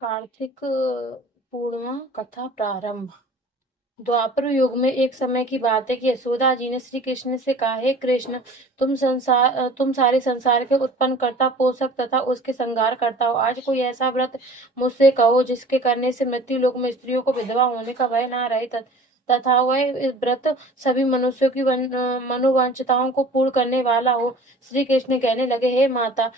कार्तिक पूर्णिमा कथा प्रारंभ। द्वापर युग में एक समय की बात है कि यशोदा जी ने श्री कृष्ण से कहा, हे कृष्ण, तुम सारे संसार के उत्पन्न करता, पोषक तथा उसके संहार करता हो। आज कोई ऐसा व्रत मुझसे कहो जिसके करने से मृत्यु लोक में स्त्रियों को विधवा होने का भय ना रहे, तथा वह व्रत सभी मनुष्यों की मनोवांछताओं को पूर्ण करने वाला हो। श्री कृष्ण कहने लगे, हे माता,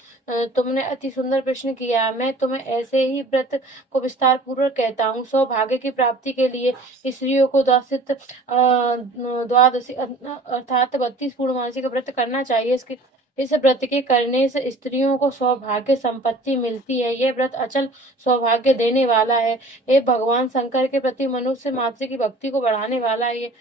तुमने अति सुंदर प्रश्न किया। मैं तुम्हें ऐसे ही व्रत को विस्तार पूर्वक कहता हूँ। सौभाग्य की प्राप्ति के लिए स्त्रियों को द्वादशी अर्थात 32 पूर्णमासी का व्रत करना चाहिए। इस व्रत के करने से स्त्रियों को सौभाग्य संपत्ति मिलती है। यह व्रत अचल सौभाग्य देने वाला है। ये भगवान शंकर के प्रति मनुष्य मात्र की भक्ति को बढ़ाने वाला है।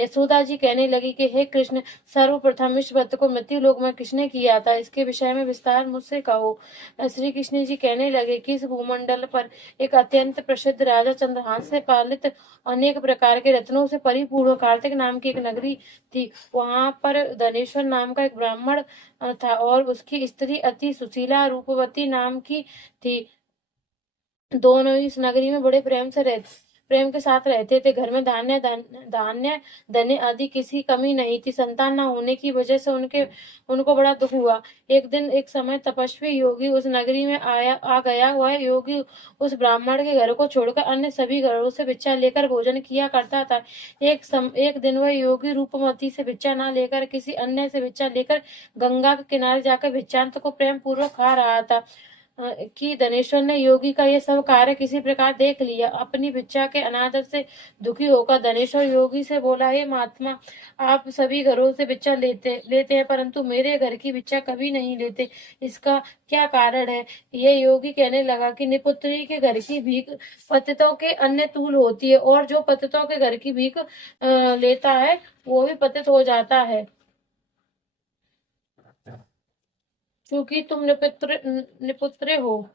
यशोदा जी कहने लगी कि हे कृष्ण, सर्वप्रथम इस व्रत को मृत्यु लोक में किसने किया था, इसके विषय में विस्तार मुझसे कहो। श्री कृष्ण जी कहने लगे कि इस भूमंडल पर एक अत्यंत प्रसिद्ध राजा चंद्रहास से पालित अनेक प्रकार के रत्नों से परिपूर्ण कार्तिक नाम की एक नगरी थी। वहां पर धनेश्वर नाम का एक ब्राह्मण था और उसकी स्त्री अति सुशीला रूपवती नाम की थी। दोनों ही इस नगरी में बड़े प्रेम के साथ रहते थे। घर में धान्य धने आदि किसी कमी नहीं थी। संतान न होने की वजह से उनको बड़ा दुख हुआ। एक समय तपस्वी योगी उस नगरी में आ गया। वह योगी उस ब्राह्मण के घर को छोड़कर अन्य सभी घरों से भिक्षा लेकर भोजन किया करता था। एक दिन वह योगी रूपमती से भिक्षा न लेकर किसी अन्य से भिक्षा लेकर गंगा के किनारे जाकर भिक्षांत को प्रेम पूर्वक खा रहा था कि धनेश्वर ने योगी का यह सब कार्य किसी प्रकार देख लिया। अपनी भिक्षा के अनादर से दुखी होकर धनेश्वर योगी से बोला, हे महात्मा, आप सभी घरों से भिक्षा लेते हैं, परंतु मेरे घर की भिक्षा कभी नहीं लेते। इसका क्या कारण है? यह योगी कहने लगा कि निपुत्री के घर की भीख पतितों के अन्य तुल्य होती है, और जो पतितों के घर की भीख लेता है वो भी पतित हो जाता है। क्योंकि तुम निपुत्र हो,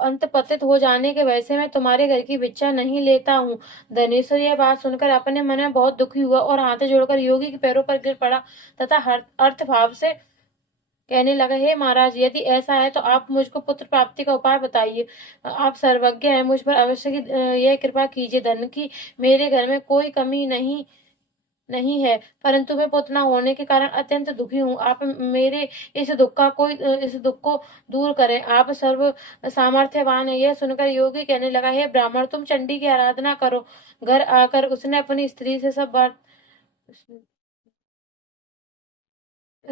अंत पतित हो जाने के वजह से मैं तुम्हारे घर की भिक्षा नहीं लेता हूँ। धनेश्वर यह बात सुनकर अपने मन में बहुत दुखी हुआ और हाथ जोड़कर योगी के पैरों पर गिर पड़ा तथा अर्थ भाव से कहने लगा, हे महाराज, यदि ऐसा है तो आप मुझको पुत्र प्राप्ति का उपाय बताइए। आप सर्वज्ञ हैं, मुझ पर अवश्य यह कृपा कीजिए। धन की मेरे घर में कोई कमी नहीं है, परंतु मैं पुत्र न होने के कारण अत्यंत दुखी हूँ। आप मेरे इस दुख को दूर करें। आप सर्व सामर्थ्यवान है। यह सुनकर योगी कहने लगा, हे ब्राह्मण, तुम चंडी की आराधना करो। घर आकर उसने अपनी स्त्री से सब बात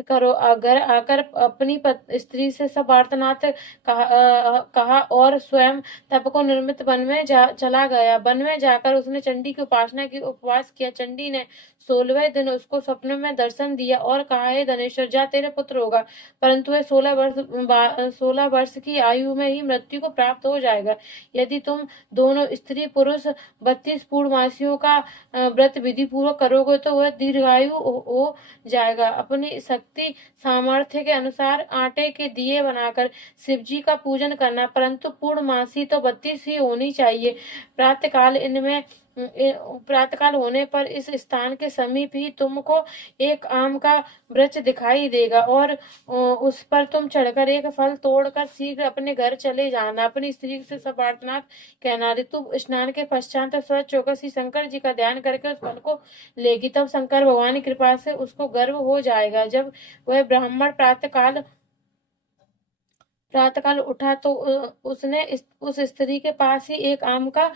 करो। घर आकर अपनी स्त्री से सब वार्तानाथ कहा और स्वयं तप को निर्मित वन में चला गया। वन में जाकर उसने चंडी की उपासना की, उपवास किया। चंडी ने 16वें दिन उसको स्वप्न में दर्शन दिया और कहा, हे धनेश्वर, जा, तेरे पुत्र होगा, परंतु वह 16 वर्ष की आयु में ही मृत्यु को प्राप्त हो जाएगा। यदि तुम दोनों स्त्री पुरुष 32 पूर्णमासियों का व्रत विधि पूर्वक करोगे तो वह दीर्घायु हो जाएगा। अपनी शक्ति सामर्थ्य के अनुसार आटे के दिए बनाकर शिव जी का पूजन करना, परंतु पूर्णमासी तो 32 ही होनी चाहिए। प्रातःकाल होने पर इस स्थान के समीप ही तुमको एक आम का वृक्ष दिखाई देगा और उस पर तुम चढ़कर एक फल तोड़कर शीघ्र अपने घर चले जाना। अपनी स्त्री से सब प्रार्थना कहना। ऋतु स्नान के पश्चात स्वच्छ होकर श्री शंकर जी का ध्यान करके उस फल को लेगी, तब शंकर भगवान की कृपा से उसको गर्व हो जाएगा। जब वह ब्राह्मण प्रातःकाल उठा तो उसने उस स्त्री के पास ही एक आम का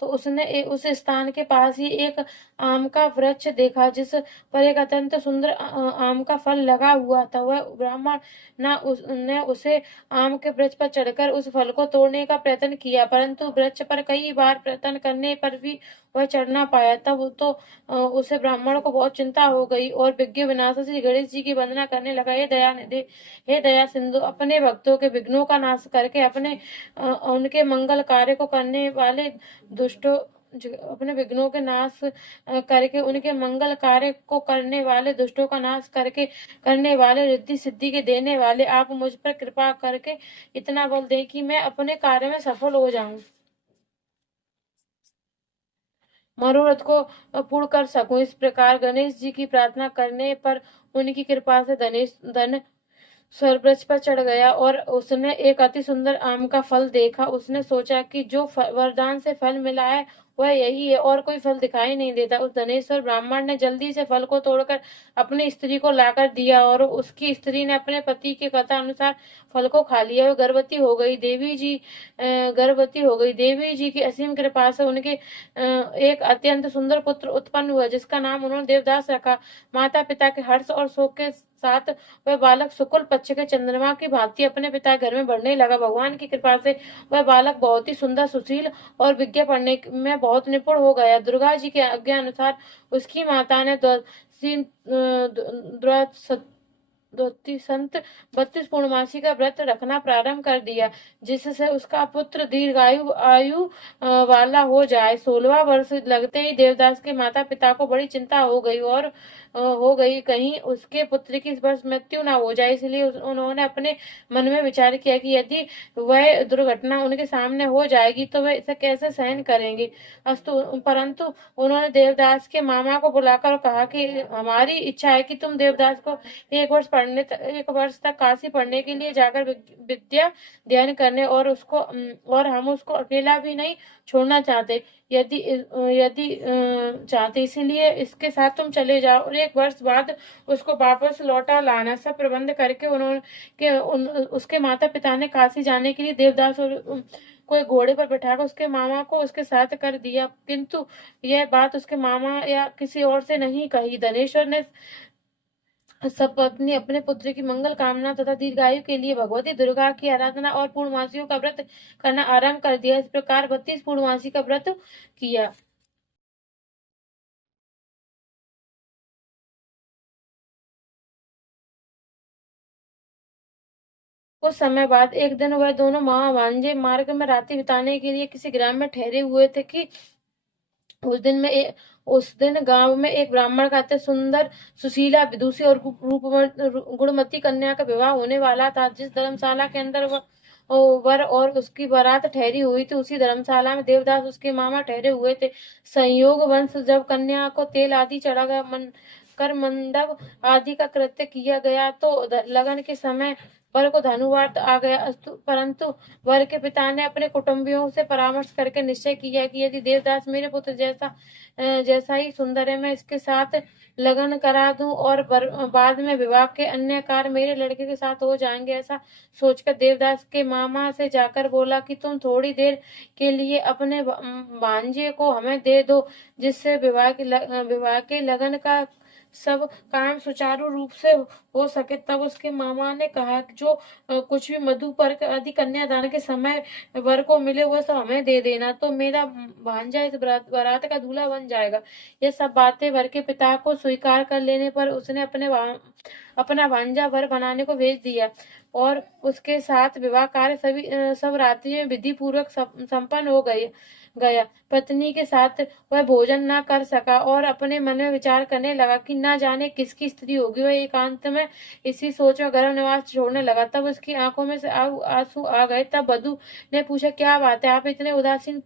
तो उसने उस स्थान के पास ही एक आम का वृक्ष देखा जिस पर एक अत्यंत सुंदर आम का फल लगा हुआ था। वह ब्राह्मण ने उसे आम के वृक्ष पर चढ़कर उस फल को तोड़ने का प्रयत्न किया, परंतु वृक्ष पर कई बार प्रयत्न करने पर भी वह चढ़ ना पाया। तब तो उसे ब्राह्मण को बहुत चिंता हो गई और विघ्न विनाश श्री गणेश जी की वंदना करने लगा। हे दया सिंधु, अपने भक्तों के विघ्नों का नाश करके उनके मंगल कार्य को करने वाले दुष्टों अपने विघ्नों के नाश करके उनके मंगल कार्य को करने वाले दुष्टों का नाश करने वाले, रिद्धि सिद्धि के देने वाले, आप मुझ पर कृपा करके इतना बल दें कि मैं अपने कार्य में सफल हो जाऊं। मनोरथ को पूर्ण कर सकूं। इस प्रकार गणेश जी की प्रार्थना करने पर उनकी कृपा से धन स्वरवृक्ष पर चढ़ गया और उसने एक अति सुंदर आम का फल देखा। उसने सोचा कि जो वरदान से फल मिला है वह यही है, और कोई फल दिखाई नहीं देता। उस धनेश्वर ब्राह्मण ने जल्दी से फल को तोड़कर अपनी स्त्री को लाकर दिया और उसकी स्त्री ने अपने पति के कथा अनुसार फल को खा लिया। वह गर्भवती हो गई। गर्भवती हो गई। देवी जी की असीम कृपा से उनके एक अत्यंत सुंदर पुत्र उत्पन्न हुआ, जिसका नाम उन्होंने देवदास रखा। माता पिता के हर्ष और शोक के साथ वह बालक शुक्ल पक्ष के चंद्रमा की भांति अपने पिता घर में बढ़ने लगा। भगवान की कृपा से वह बालक बहुत ही सुंदर, सुशील और विज्ञ पढ़ने में बहुत निपुण हो गया। दुर्गा जी के आज्ञा अनुसार उसकी माता ने द्वादशी संत 32 पूर्णमासी का व्रत रखना प्रारंभ कर दिया, जिससे उसका पुत्र दीर्घायु आयु वाला हो जाए। 16वां वर्ष लगते ही देवदास के माता पिता को बड़ी चिंता हो गई कहीं उसके पुत्र की इस वर्ष मृत्यु न हो जाए। इसलिए उन्होंने अपने मन में विचार किया कि यदि वह दुर्घटना उनके सामने हो जाएगी तो वह इसे कैसे सहन करेंगे। अस्तु, परंतु उन्होंने देवदास के मामा को बुलाकर कहा कि हमारी इच्छा है कि तुम देवदास को 1 वर्ष तक काशी पढ़ने के लिए जाकर विद्या ध्यान करने, और हम उसको अकेला भी नहीं छोड़ना चाहते, यदि यदि चाहते, इसीलिए इसके साथ तुम चले जाओ और 1 वर्ष बाद उसको वापस लौटा लाना। सब प्रबंध करके उसके माता पिता ने काशी जाने के लिए देवदास और कोई घोड़े पर बैठाकर उसके मामा को उसके साथ कर दिया, किंतु यह बात उसके मामा या किसी और से नहीं कही। धनेश्वर ने सब पत्नी अपने पुत्र की मंगल कामना तथा दीर्घायु के लिए भगवती दुर्गा की आराधना और पूर्णमासियों का व्रत करना आरंभ कर दिया। इस प्रकार 32 पूर्णमासी का व्रत किया। कुछ समय बाद एक दिन वह दोनों माँ भांजे मार्ग में रात्रि बिताने के लिए किसी ग्राम में ठहरे हुए थे कि उस दिन गांव में एक ब्राह्मण का अत्यंत सुंदर, सुशीला, विदुषी और गुणमती कन्या का विवाह होने वाला था। जिस धर्मशाला के अंदर वर और उसकी बारात ठहरी हुई थी, उसी धर्मशाला में देवदास उसके मामा ठहरे हुए थे। संयोग वंश जब कन्या को तेल आदि चढ़ा गया, कर मंडप आदि का कृत्य किया गया, तो लगन के समय वर को धनुवार्त आ गया। परंतु वर के पिता ने अपने कुटुंबियों से परामर्श करके निश्चय किया कि यदि देवदास मेरे पुत्र जैसा ही सुंदर है, मैं इसके साथ लगन करा दूं और बाद में विवाह के अन्य कार्य मेरे लड़के के साथ हो जाएंगे। ऐसा सोचकर देवदास के मामा से जाकर बोला कि तुम थोड़ी देर के लिए अपने भांजे को हमें दे दो, जिससे विवाह के लगन का सब काम सुचारू रूप से हो सके। तब उसके मामा ने कहा कि जो कुछ भी मधु पर आदि कन्यादान के समय वर को मिले वह सब हमें दे देना, तो मेरा भांजा इस बारात का दूल्हा बन जाएगा। ये सब बातें वर के पिता को स्वीकार कर लेने पर उसने अपना भांजा वर बनाने को भेज दिया और उसके साथ विवाह कार्य सब रात्रि में विधि पूर्वक संपन्न हो गया। पत्नी के साथ वह भोजन न कर सका और अपने मन में विचार करने लगा कि न जाने किसकी स्त्री होगी। वह एकांत में इसी सोच में गर्भ निवास छोड़ने लगा। तब उसकी आंखों में से आंसू आ गए। तब बधू ने पूछा, क्या बात है, आप इतने उदासीन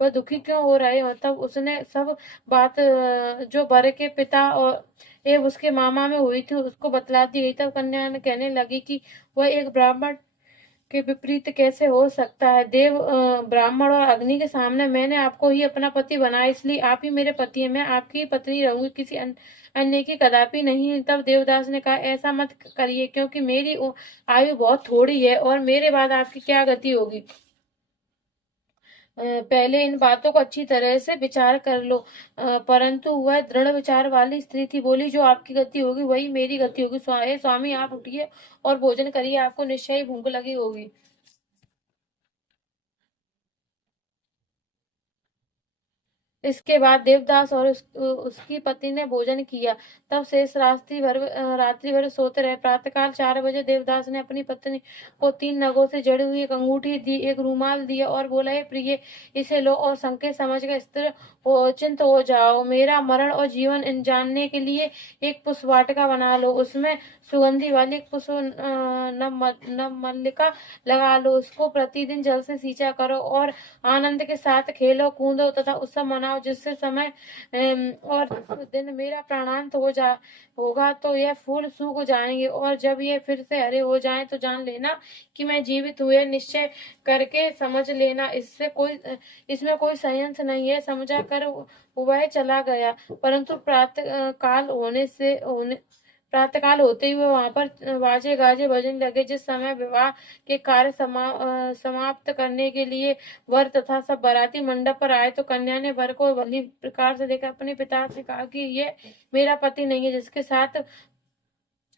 व दुखी क्यों हो रहे हो? तब उसने सब बात जो वर के पिता और एवं उसके मामा में हुई थी उसको बतला दी गई। तब कन्या ने कहने लगी कि वह एक ब्राह्मण के विपरीत कैसे हो सकता है। ब्राह्मण और अग्नि के सामने मैंने आपको ही अपना पति बनाया, इसलिए आप ही मेरे पति हैं। मैं आपकी पत्नी रहूंगी, किसी अन्य की कदापि नहीं। तब देवदास ने कहा, ऐसा मत करिए, क्योंकि मेरी आयु बहुत थोड़ी है और मेरे बाद आपकी क्या गति होगी। पहले इन बातों को अच्छी तरह से विचार कर लो। परंतु वह दृढ़ विचार वाली स्त्री थी। बोली, जो आपकी गति होगी वही मेरी गति होगी। स्वामी, आप उठिए और भोजन करिए, आपको निश्चय ही भूख लगी होगी। इसके बाद देवदास और उसकी पत्नी ने भोजन किया। तब शेष रात्रि भर सोते रहे। प्रातःकाल 4 बजे देवदास ने अपनी पत्नी को 3 नगों से जड़ी हुई एक अंगूठी दी, एक रूमाल दिया और बोला, हे प्रिय, इसे लो और संकेत समझ कर स्थिर चिंत हो जाओ। मेरा मरण और जीवन जानने के लिए एक पुष्प वाटिका बना लो, उसमें सुगंधी वाली एक पुष्प नवमल्लिका लगा लो, उसको प्रतिदिन जल से सींचा करो और आनंद के साथ खेलो कूदो तथा उत्सव मनाओ। हो, जिससे समय और जिस दिन मेरा प्राणांत होगा तो यह फूल सूख जाएंगे, और जब ये फिर से हरे हो जाएं तो जान लेना कि मैं जीवित हुए। निश्चय करके समझ लेना, इसमें कोई संशय नहीं है। समझा कर वह चला गया। परंतु प्रातःकाल होते ही वहां पर बाजे गाजे बजने लगे। जिस समय विवाह के कार्य समाप्त करने के लिए वर तथा सब बाराती मंडप पर आए तो कन्या ने वर को भली प्रकार से देखा, अपने पिता से कहा कि ये मेरा पति नहीं है, जिसके साथ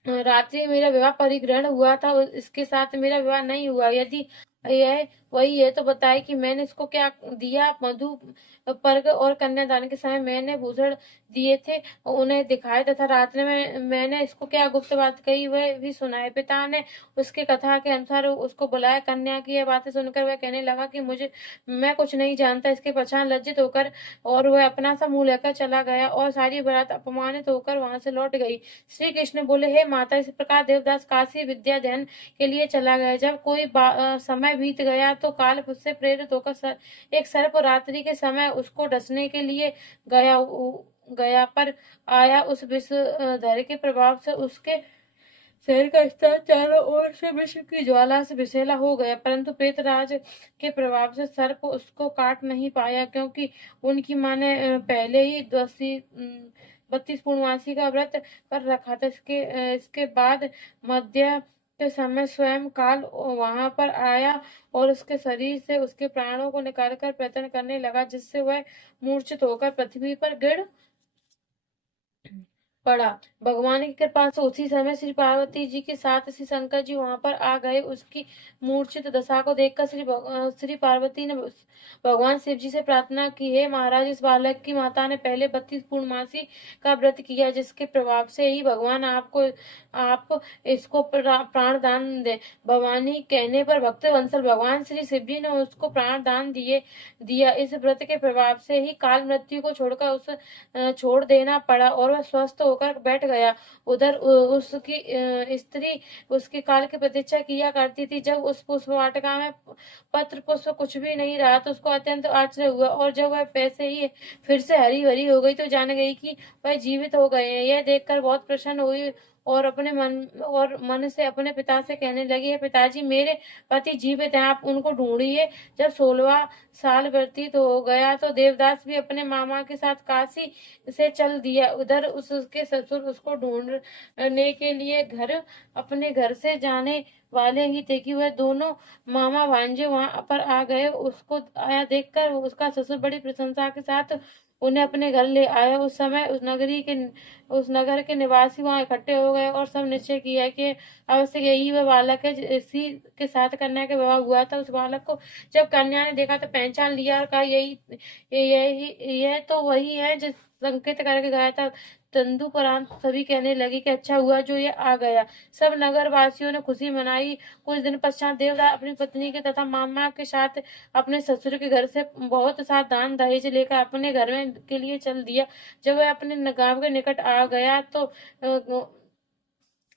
रात्रि मेरा विवाह परिग्रहण हुआ था, इसके साथ मेरा विवाह नहीं हुआ। यदि यह वही है तो बताए कि मैंने इसको क्या दिया। मधु पर्क और कन्यादान के समय मैंने भूषण दिए थे, उन्हें दिखाए, तथा रात्रि में मैंने इसको क्या गुप्त बात कही वह भी सुनाए। पिता ने उसके कथा के अनुसार उसको बुलाया। कन्या की यह बातें सुनकर वह कहने लगा कि मैं कुछ नहीं जानता। इसके पश्चात लज्जित होकर और वह अपना सा मुंह लेकर चला गया, और सारी बारात अपमानित होकर वहां से लौट गई। श्री कृष्ण बोले, हे माता, इस प्रकार देवदास काशी विद्या अध्ययन के लिए चला गया। जब कोई समय बीत गया तो काल उससे प्रेरित होकर एक सर्प रात्रि के समय उसको डसने के लिए गया पर आया। उस विषधर के प्रभाव से उसके शहर का स्थान चारों ओर से विश्व की ज्वाला से विषैला हो गया, परंतु प्रेतराज के प्रभाव से सर्प उसको काट नहीं पाया, क्योंकि उनकी माँ ने पहले ही 32 पूर्णमासी का व्रत कर रखा था। इसके बाद मध्य के समय स्वयं काल वहां पर आया और उसके शरीर से उसके प्राणों को निकालकर प्रयत्न करने लगा, जिससे वह मूर्छित होकर पृथ्वी पर गिर पड़ा। भगवान की कृपा से उसी समय श्री पार्वती जी के साथ श्री शंकर जी वहां पर आ गए। उसकी मूर्छित दशा को देखकर श्री पार्वती ने भगवान शिव जी से प्रार्थना की, हे महाराज, इस बालक की माता ने पहले 32 पूर्णमासी का व्रत किया, जिसके प्रभाव से ही भगवान आप इसको प्राण दान दे। भवानी कहने पर भक्त वंशल भगवान श्री शिव जी ने उसको प्राण दान दिया। इस व्रत के प्रभाव से ही काल मृत्यु को छोड़ देना पड़ा और वह स्वस्थ होकर बैठ गया। उधर उसकी स्त्री उसके काल की प्रतीक्षा किया करती थी। जब उस पुष्प वाटिका में पत्र पुष्प कुछ भी नहीं रहा तो उसको अत्यंत आश्चर्य हुआ, और जब वह पैसे ही फिर से हरी भरी हो गई तो जान गई कि वह जीवित हो गए हैं। यह देखकर बहुत प्रसन्न हुई और मन से अपने पिता से कहने लगी, है पिताजी, मेरे पति जीवित हैं, आप उनको ढूंढिए। जब 16वां साल व्यतीत हो गया तो देवदास भी अपने मामा के साथ काशी से चल दिया। उधर उसके ससुर उसको ढूंढने के लिए अपने घर से जाने वाले ही थे कि वह दोनों मामा भांजे वहां पर आ गए। उसको आया देखकर उसका ससुर बड़ी प्रशंसा के साथ उन्हें अपने घर ले आया। उस समय उस नगर के निवासी वहां इकट्ठे हो गए और सब निश्चय किया कि अवश्य यही वह बालक है इसी के साथ कन्या का विवाह हुआ था। उस बालक को जब कन्या ने देखा तो पहचान लिया और कहा, यह तो वही है जिस संकेत करके गया था। तदुपरांत सभी कहने लगे कि अच्छा हुआ जो ये आ गया। सब नगर वासियों ने खुशी मनाई। कुछ दिन पश्चात देवदास अपनी पत्नी के तथा मामा के साथ अपने ससुर के घर से बहुत सा दान दहेज लेकर अपने घर में के लिए चल दिया। जब वह अपने गांव के निकट आ गया तो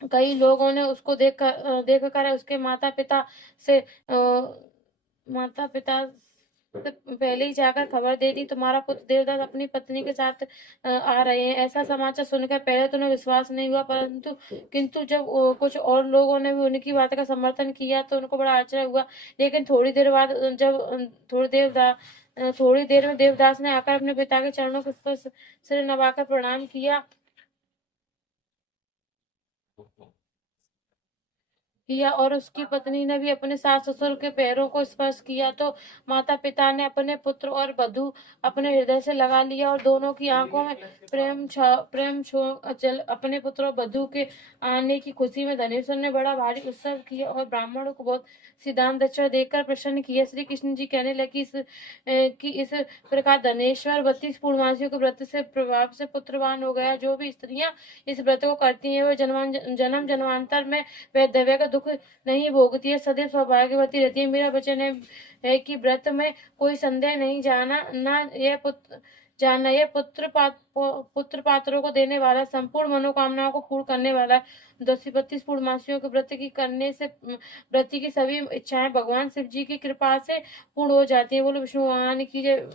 कई लोगों ने उसको देखकर उसके माता पिता से पहले ही जाकर खबर दे दी, तुम्हारा पुत्र देवदास अपनी पत्नी के साथ आ रहे हैं। ऐसा समाचार सुनकर पहले तो उन्हें विश्वास नहीं हुआ, किंतु जब कुछ और लोगों ने भी उनकी बात का समर्थन किया तो उनको बड़ा आश्चर्य हुआ। लेकिन थोड़ी देर में देवदास ने आकर अपने पिता के चरणों पर सिर नवाकर प्रणाम किया और उसकी पत्नी ने भी अपने सास ससुर के पैरों को स्पर्श किया तो माता पिता ने अपने पुत्र और वधू अपने हृदय से लगा लिया और दोनों की आंखों में प्रेम छो चल अपने पुत्र और वधू के आने की खुशी में धनेश्वर ने बड़ा भारी उत्सव किया और ब्राह्मणों को बहुत सी दान दक्षिणा देकर प्रसन्न किया। श्री कृष्ण जी कहने लगे कि इस प्रकार धनेश्वर 32 पूर्णमासियों के व्रत से प्रभाव से पुत्रवान हो गया। जो भी स्त्रियां इस व्रत को करती हैं वह जन्म जन्मांतर में वैधव्य का दुख नहीं भोगती है, सदैव सौभाग्यवती रहती है। मेरा वचन है कि व्रत में कोई संदेह नहीं जानना यह पुत्र पात्रों को देने वाला, संपूर्ण मनोकामनाओं को पूर्ण करने वाला। 32 पूर्णमासियों के व्रत की करने से व्रत की सभी इच्छाएं भगवान शिव जी की कृपा से पूर्ण हो जाती है। बोलो विष्णु भगवान की जय।